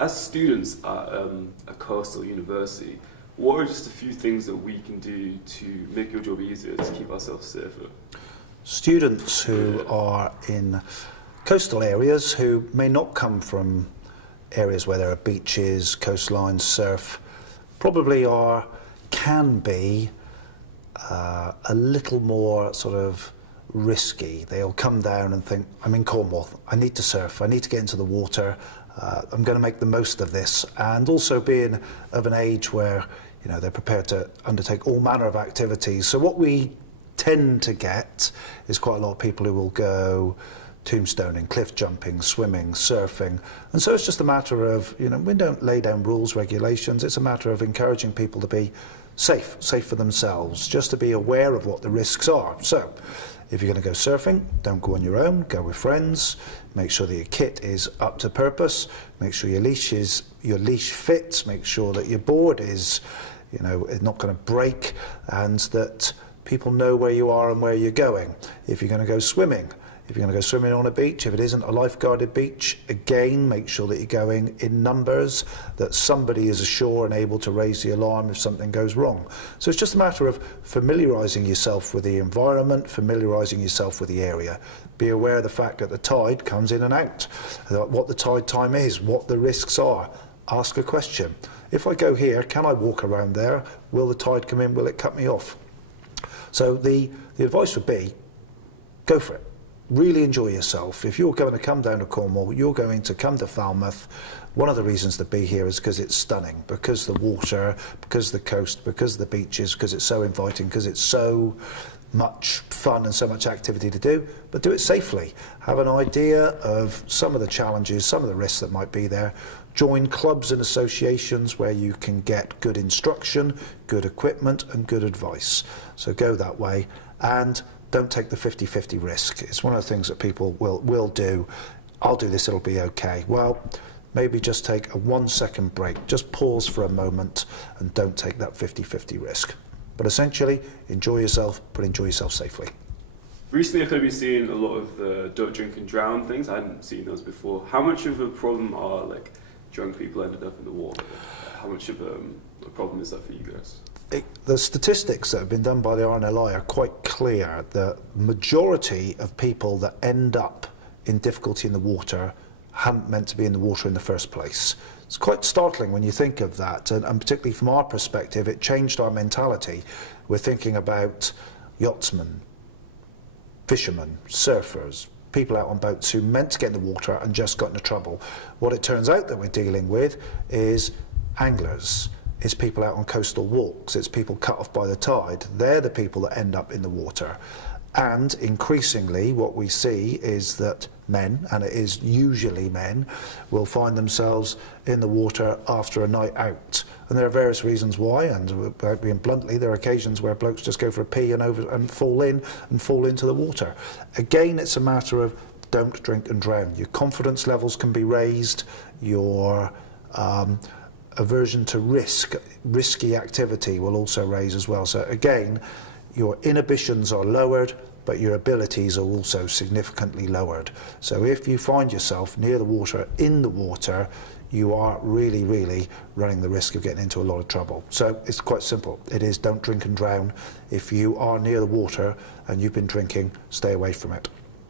As students at a coastal university, what are just a few things that we can do to make your job easier, to keep ourselves safer? Students who are in coastal areas who may not come from areas where there are beaches, coastlines, surf, probably can be a little more sort of risky. They'll come down and think, I'm in Cornwall, I need to surf, I need to get into the water, I'm going to make the most of this. And also being of an age where, you know, they're prepared to undertake all manner of activities. So what we tend to get is quite a lot of people who will go tombstoning, cliff jumping, swimming, surfing. And so it's just a matter of, you know, we don't lay down rules, regulations. It's a matter of encouraging people to be safe for themselves, just to be aware of what the risks are. So if you're going to go surfing, don't go on your own, go with friends. Make sure that your kit is up to purpose. Make sure your leash fits. Make sure that your board is, you know, not going to break, and that people know where you are and where you're going. If you're going to go swimming, on a beach, if it isn't a lifeguarded beach, again, make sure that you're going in numbers, that somebody is ashore and able to raise the alarm if something goes wrong. So it's just a matter of familiarising yourself with the environment, familiarising yourself with the area. Be aware of the fact that the tide comes in and out, what the tide time is, what the risks are. Ask a question. If I go here, can I walk around there? Will the tide come in? Will it cut me off? So the advice would be, go for it. Really enjoy yourself. If you're going to come down to Cornwall, you're going to come to Falmouth, one of the reasons to be here is because it's stunning, because the water, because the coast, because the beaches, because it's so inviting, because it's so much fun and so much activity to do, but do it safely. Have an idea of some of the challenges, some of the risks that might be there. Join clubs and associations where you can get good instruction, good equipment and good advice. So go that way, and don't take the 50-50 risk. It's one of the things that people will do. I'll do this, it'll be okay. Well, maybe just take a 1-second break. Just pause for a moment and don't take that 50-50 risk. But essentially, enjoy yourself, but enjoy yourself safely. Recently, I've been seeing a lot of the don't drink and drown things. I hadn't seen those before. How much of a problem are like drunk people ended up in the water? How much of a problem is that for you guys? The statistics that have been done by the RNLI are quite clear. The majority of people that end up in difficulty in the water hadn't meant to be in the water in the first place. It's quite startling when you think of that, and particularly from our perspective, it changed our mentality. We're thinking about yachtsmen, fishermen, surfers, people out on boats who meant to get in the water and just got into trouble. What it turns out that we're dealing with is anglers. It's people out on coastal walks, it's people cut off by the tide. They're the people that end up in the water. And increasingly what we see is that men, and it is usually men, will find themselves in the water after a night out. And there are various reasons why, and without being bluntly, there are occasions where blokes just go for a pee and fall into the water. Again, it's a matter of don't drink and drown. Your confidence levels can be raised, your aversion to risky activity will also raise as well. So again, your inhibitions are lowered, but your abilities are also significantly lowered. So if you find yourself near the water, in the water, you are really, really running the risk of getting into a lot of trouble. So it's quite simple. It is don't drink and drown. If you are near the water and you've been drinking, stay away from it.